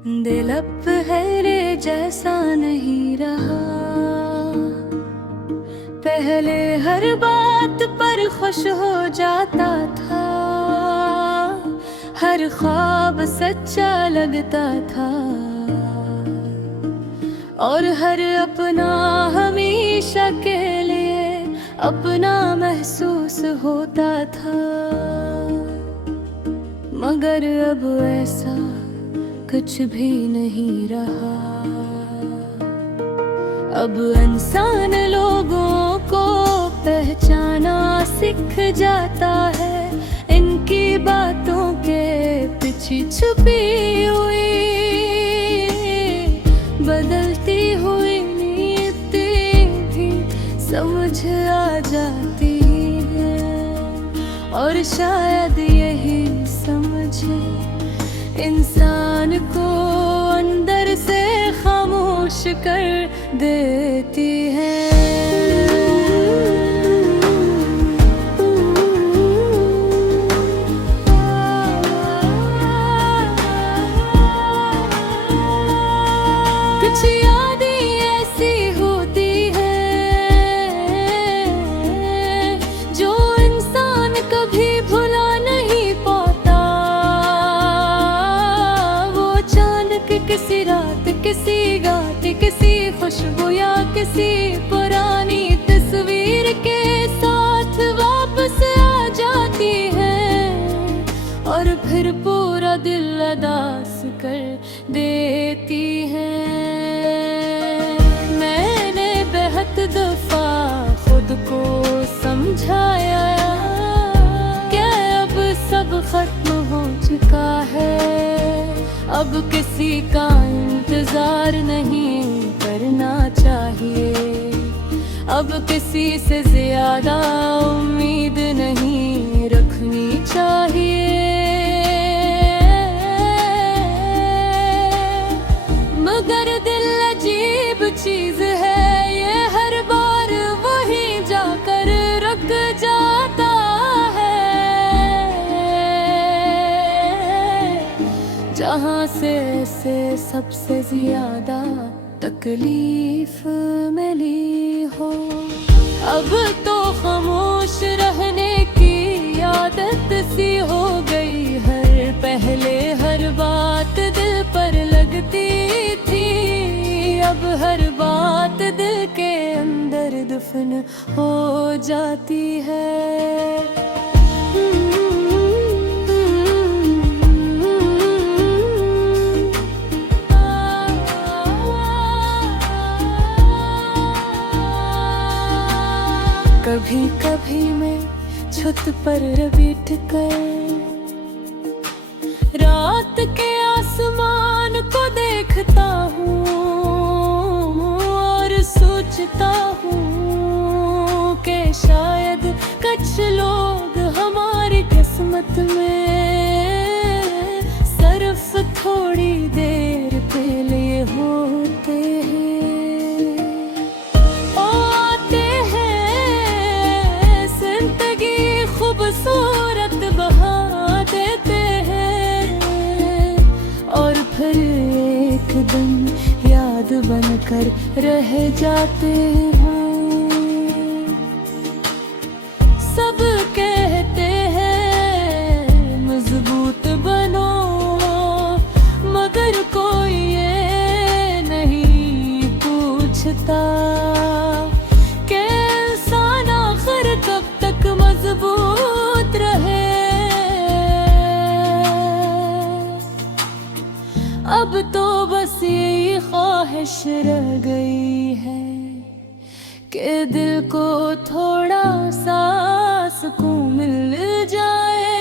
दिल अब पहले जैसा नहीं रहा। पहले हर बात पर खुश हो जाता था, हर ख्वाब सच्चा लगता था, और हर अपना हमेशा के लिए अपना महसूस होता था। मगर अब ऐसा कुछ भी नहीं रहा। अब इंसान लोगों को पहचाना सीख जाता है, इनकी बातों के पीछे छुपी हुई बदलती हुई नीति भी समझ आ जाती है। और शायद यही समझे इंसान को अंदर से खामोश कर देती है। कुछ यादें ऐसी होती है जो इंसान कभी भुला नहीं पाता। वो अचानक किसी रात, किसी गात, किसी खुशबू या किसी पुरानी तस्वीर के साथ वापस आ जाती है, और फिर पूरा दिल उदास कर देती है। मैंने बहुत दफा खुद को समझाया कि अब सब खत्म हो चुका है, अब किसी का इंतजार नहीं करना चाहिए, अब किसी से ज्यादा उम्मीद नहीं रखनी चाहिए। मगर दिल अजीब चीज है, ये हर बार वहीं जाकर रुक जाता है जहाँ से सबसे ज्यादा तकलीफ मिली हो। अब तो खामोश रहने की आदत सी हो गई, हर पहले हर बात दिल पर लगती थी, अब हर बात दिल के अंदर दफन हो जाती है। कभी कभी मैं छत पर बैठ कर रात के आसमान को देखता हूँ और सोचता हूँ कि शायद कुछ लोग हमारी किस्मत में सिर्फ थोड़ी देर के लिए होते हैं। खूबसूरत बहा देते हैं और फिर एक दिन याद बनकर रह जाते हैं। सब कहते हैं मजबूत बनो, मगर कोई ये नहीं पूछता कि इंसान आखिर कब तक मजबूत रहे। अब तो बस यही ख्वाहिश रह गई है कि दिल को थोड़ा सा सुकून मिल जाए,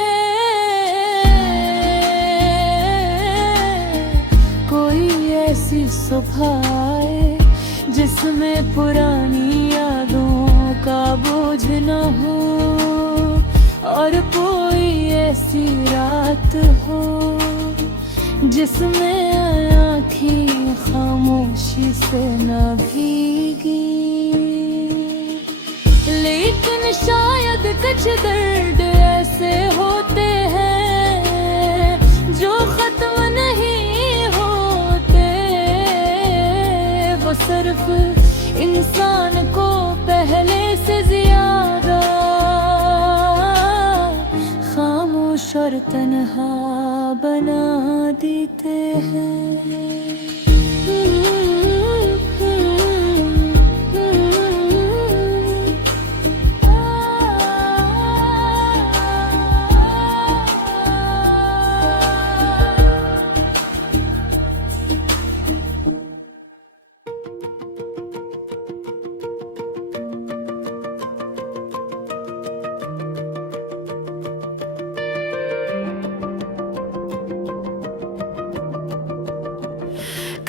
कोई ऐसी सुबह आए जिसमें पुरानी यादों का बोझ न हो, और कोई ऐसी रात हो जिसमें आँखें खामोशी से न भीगी। लेकिन शायद कुछ दर्द ऐसे होते हैं जो खत्म नहीं हो सिर्फ इंसान को पहले से ज्यादा खामोश और तन्हा बना देते हैं।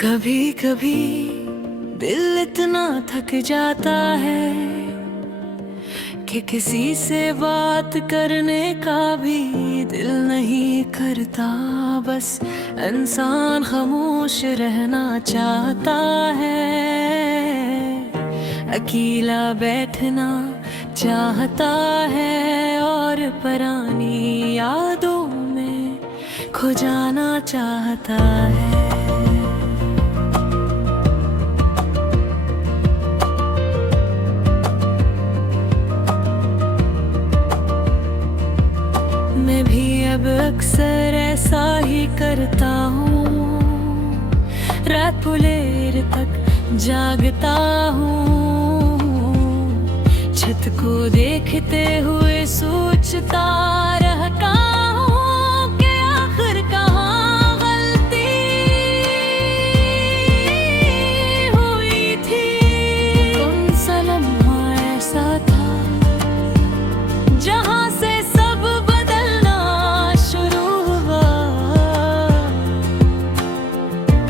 कभी कभी दिल इतना थक जाता है कि किसी से बात करने का भी दिल नहीं करता। बस इंसान खामोश रहना चाहता है, अकेला बैठना चाहता है और पुरानी यादों में खो जाना चाहता है। मैं भी अब अक्सर ऐसा ही करता हूँ, रात पुलेर तक जागता हूँ, छत को देखते हुए सोचता रहता हूँ कि आखिर कहाँ गलती हुई थी। कौन सा लम्हा ऐसा था जहाँ से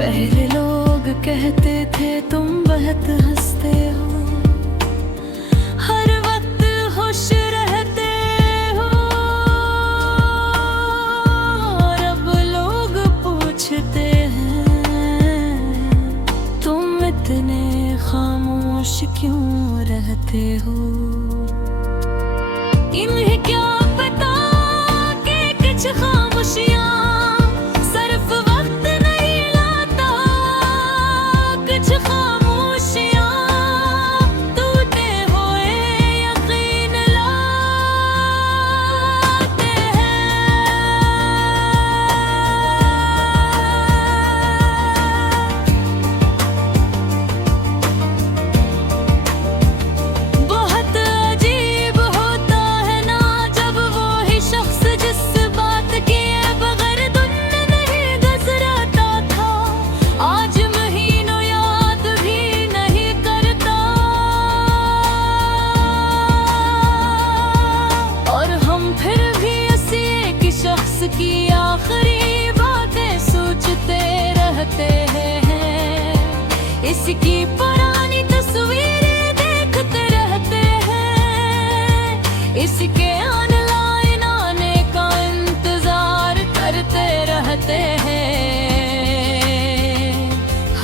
पहले लोग कहते थे तुम बहुत हंसते हो, हर वक्त खुश रहते हो, और अब लोग पूछते हैं तुम इतने खामोश क्यों रहते हो। इन्हें क्या पता कि कुछ खामोशियाँ की आखिरी बातें सोचते रहते हैं, इसकी पुरानी तस्वीरें देखते रहते हैं, इसके ऑनलाइन आने का इंतजार करते रहते हैं।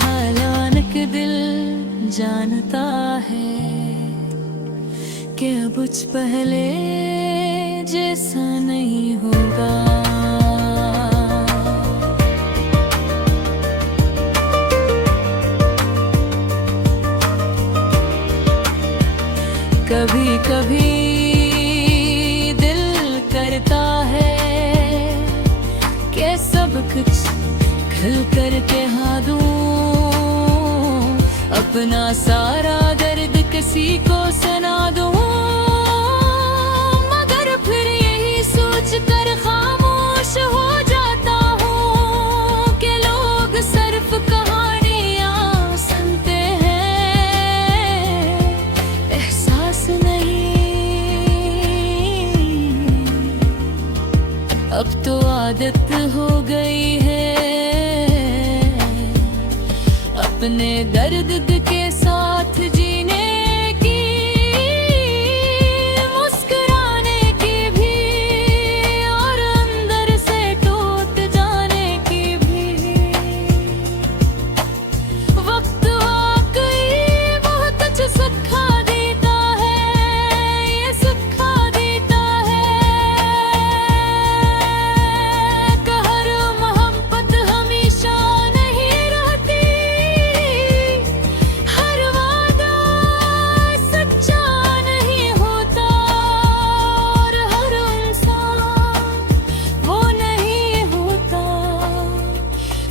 हालांकि दिल जानता है कि अब कुछ पहले जैसा नहीं होगा। कभी कभी दिल करता है कि सब कुछ खुल कर कह दूं, अपना सारा दर्द किसी को सुना दूं, मगर फिर यही सोच कर खामोश हो जाता हूँ कि लोग सिर्फ कहानियाँ सुनते हैं, एहसास नहीं। अब तो आदत हो गई है अपने दर्द के साथ जीने की, मुस्कुराने की भी और अंदर से टूट जाने की भी। वक्त वाकई बहुत कुछ सिखा देता है, ये सिखा देता है कि हर मोहब्बत हमेशा नहीं रहती, हर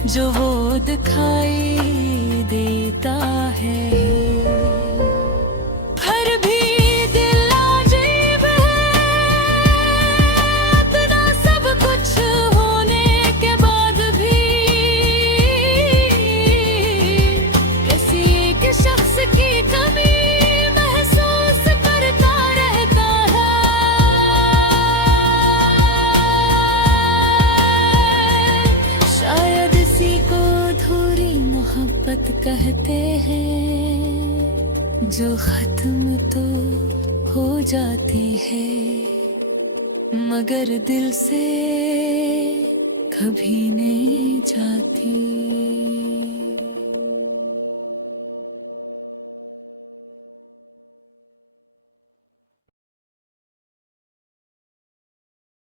जो वो दिखाई देता है। फिर भी दिल अजीब है, इतना सब कुछ होने के बाद भी किसी एक शख्स की कमी महसूस करता रहता है। शायद इसी को अधूरी मोहब्बत कहते हैं, जो खत्म तो हो जाती है मगर दिल से कभी नहीं जाती।